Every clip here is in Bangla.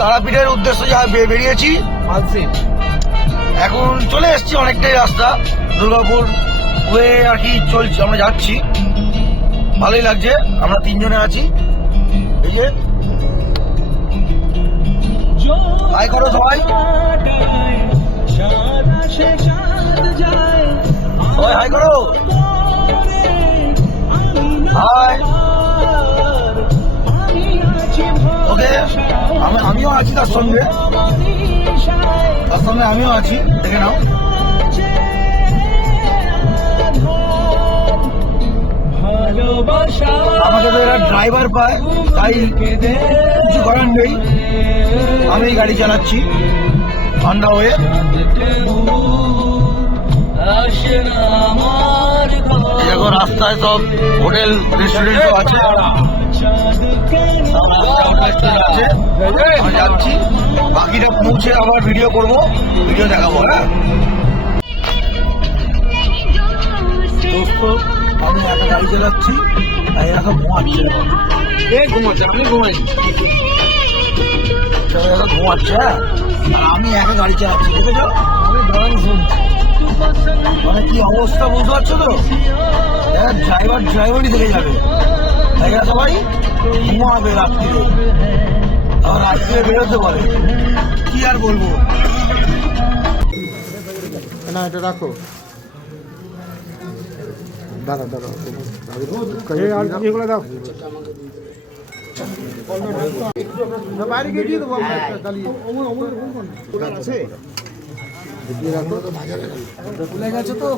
তারাপীঠের উদ্দেশ্যে যা বেরিয়েছি। এখন চলে এসছি অনেকটাই রাস্তা, দুর্গাপুর হয়ে আর কি চলছি, আমরা যাচ্ছি, ভালোই লাগছে। আমরা তিনজনে আছি, এই যে হাই করো সবাই, সবাই হাই করো, হাই। ওকে, আমিও আছি তার সঙ্গে, আমিও আছি, দেখে নাও। আমাদের তো এরা ড্রাইভার পায়, তাই কিছু করার নেই, আমি গাড়ি চালাচ্ছি ঠান্ডা হয়ে। দেখো রাস্তায় সব হোটেল রেস্টুরেন্ট আছে, আমি যাচ্ছি, বাকিটা পৌঁছে আবার ভিডিও করবো, ভিডিও দেখাবো। হ্যাঁ দোস্ত, আমি একা গাড়ি চালাচ্ছি, তাই একা ঘুমাচ্ছে, আমি ঘুমাইছি, ঘুমাচ্ছে। হ্যাঁ আমি একা গাড়ি চালাচ্ছি, দেখেছো মানে কি অবস্থা, বুঝতে পারছো তো? ড্রাইভারই দেখে যাবে, তাই না? সবাই ঘুমাবে রাত্রিরে, আবার রাত্রিরে বেরোতে পারে, কি আর বলবো। না এটা রাখো, দাঁড়া দাঁড়া, এগুলো দাও, বাইরে গিয়ে দিয়ে দেবো আছে, ভুলে গেছে তো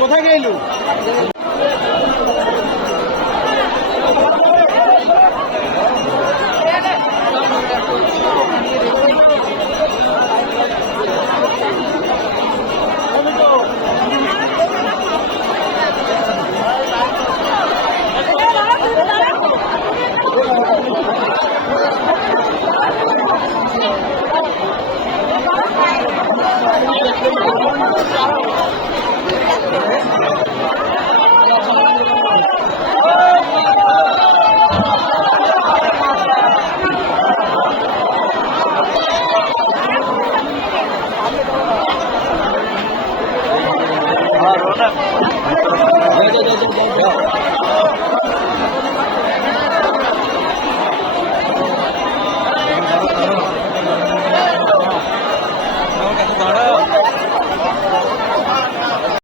কোথায় গেলু?